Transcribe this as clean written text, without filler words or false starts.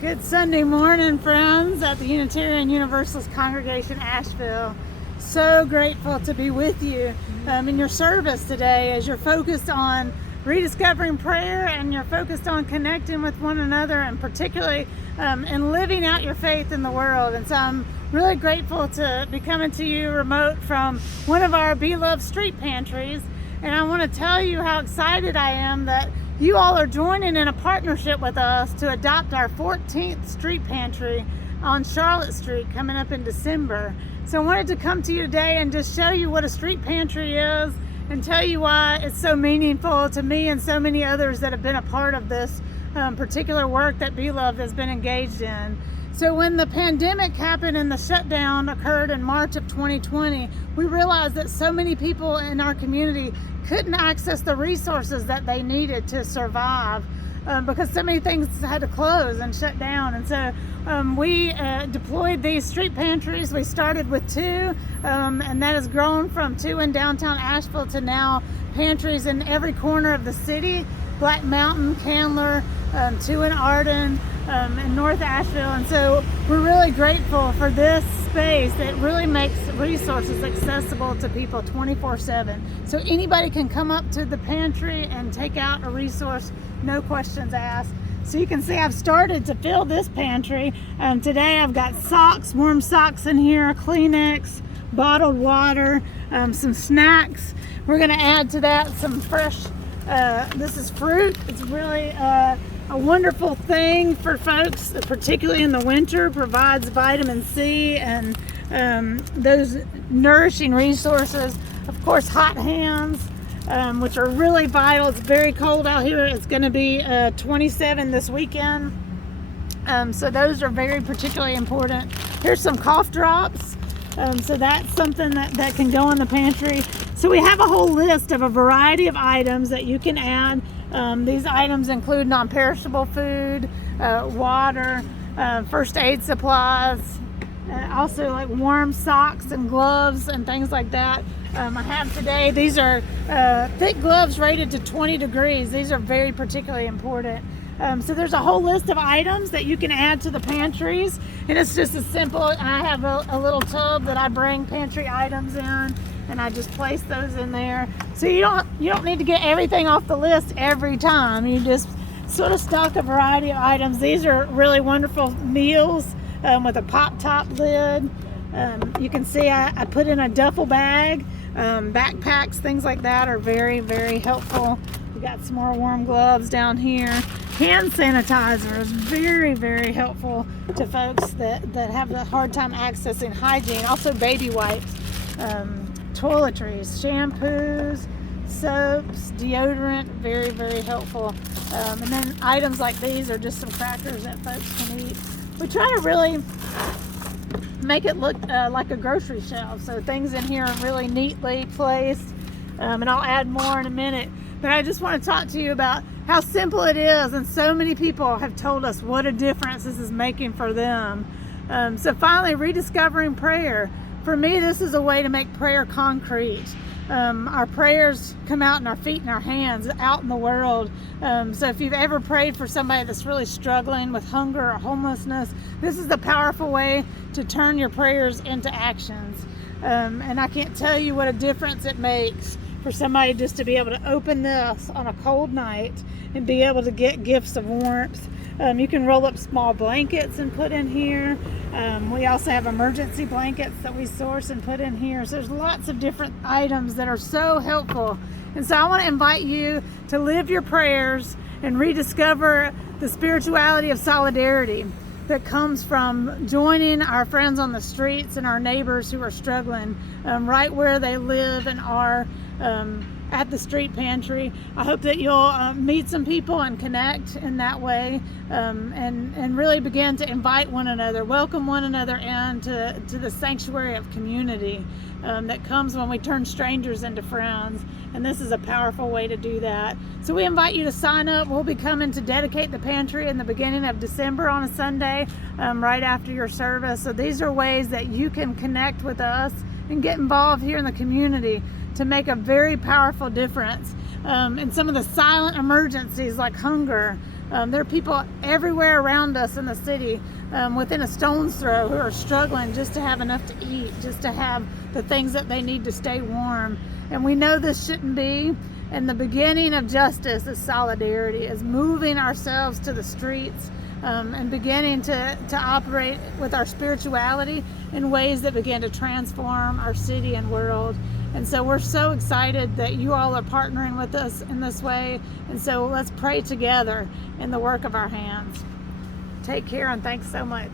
Good Sunday morning, friends, at the Unitarian Universalist Congregation, Asheville. So grateful to be with you in your service today as you're focused on rediscovering prayer and you're focused on connecting with one another, and particularly in living out your faith in the world. And so I'm really grateful to be coming to you remote from one of our beloved street pantries. And I want to tell you how excited I am that you all are joining in a partnership with us to adopt our 14th street pantry on Charlotte Street coming up in December. So I wanted to come to you today and just show you what a street pantry is and tell you why it's so meaningful to me and so many others that have been a part of this particular work that Beloved has been engaged in. So when the pandemic happened and the shutdown occurred in March of 2020, we realized that so many people in our community couldn't access the resources that they needed to survive because so many things had to close and shut down. And so we deployed these street pantries. We started with 2 and that has grown from 2 in downtown Asheville to now pantries in every corner of the city: Black Mountain, Candler, 2 in Arden, in North Asheville. And so we're really grateful for this space that really makes resources accessible to people 24/7. So anybody can come up to the pantry and take out a resource, no questions asked. So you can see I've started to fill this pantry. Today I've got socks, warm socks in here, Kleenex, bottled water, some snacks. We're going to add to that some fresh, this is fruit. It's really a wonderful thing for folks, particularly in the winter. Provides vitamin C and those nourishing resources. Of course, hot hands, which are really vital. It's very cold out here. It's going to be 27 this weekend. So those are very particularly important. Here's some cough drops. So that's something that can go in the pantry. So we have a whole list of a variety of items that you can add. These items include non-perishable food, water, first aid supplies, also like warm socks and gloves and things like that. I have today, these are thick gloves rated to 20 degrees. These are very particularly important. So there's a whole list of items that you can add to the pantries, and it's just as simple. I have a little tub that I bring pantry items in, and I just place those in there. So you don't need to get everything off the list every time. You just sort of stock a variety of items. These are really wonderful meals with a pop top lid. You can see I put in a duffel bag. Backpacks, things like that are very, very helpful. We got some more warm gloves down here. Hand sanitizer is very, very helpful to folks that have a hard time accessing hygiene. Also baby wipes, toiletries, shampoos, soaps, deodorant, very, very helpful. And then items like these are just some crackers that folks can eat. We try to really make it look like a grocery shelf. So things in here are really neatly placed. And I'll add more in a minute. But I just want to talk to you about how simple it is. And so many people have told us what a difference this is making for them. So finally, rediscovering prayer. For me, this is a way to make prayer concrete. Our prayers come out in our feet and our hands out in the world. So if you've ever prayed for somebody that's really struggling with hunger or homelessness, this is the powerful way to turn your prayers into actions. And I can't tell you what a difference it makes for somebody just to be able to open this on a cold night and be able to get gifts of warmth. You can roll up small blankets and put in here. We also have emergency blankets that we source and put in here. So there's lots of different items that are so helpful. And so I want to invite you to live your prayers and rediscover the spirituality of solidarity that comes from joining our friends on the streets and our neighbors who are struggling right where they live and are at the street pantry. I hope that you'll meet some people and connect in that way, and really begin to invite one another, welcome one another into the sanctuary of community that comes when we turn strangers into friends. And this is a powerful way to do that. So we invite you to sign up. We'll be coming to dedicate the pantry in the beginning of December on a Sunday, right after your service. So these are ways that you can connect with us and get involved here in the community to make a very powerful difference in some of the silent emergencies like hunger, There are people everywhere around us in the city, within a stone's throw, who are struggling just to have enough to eat, just to have the things that they need to stay warm. And we know this shouldn't be. And the beginning of justice is solidarity, is moving ourselves to the streets, and beginning to operate with our spirituality in ways that begin to transform our city and world. And so we're so excited that you all are partnering with us in this way. And so let's pray together in the work of our hands. Take care, and thanks so much.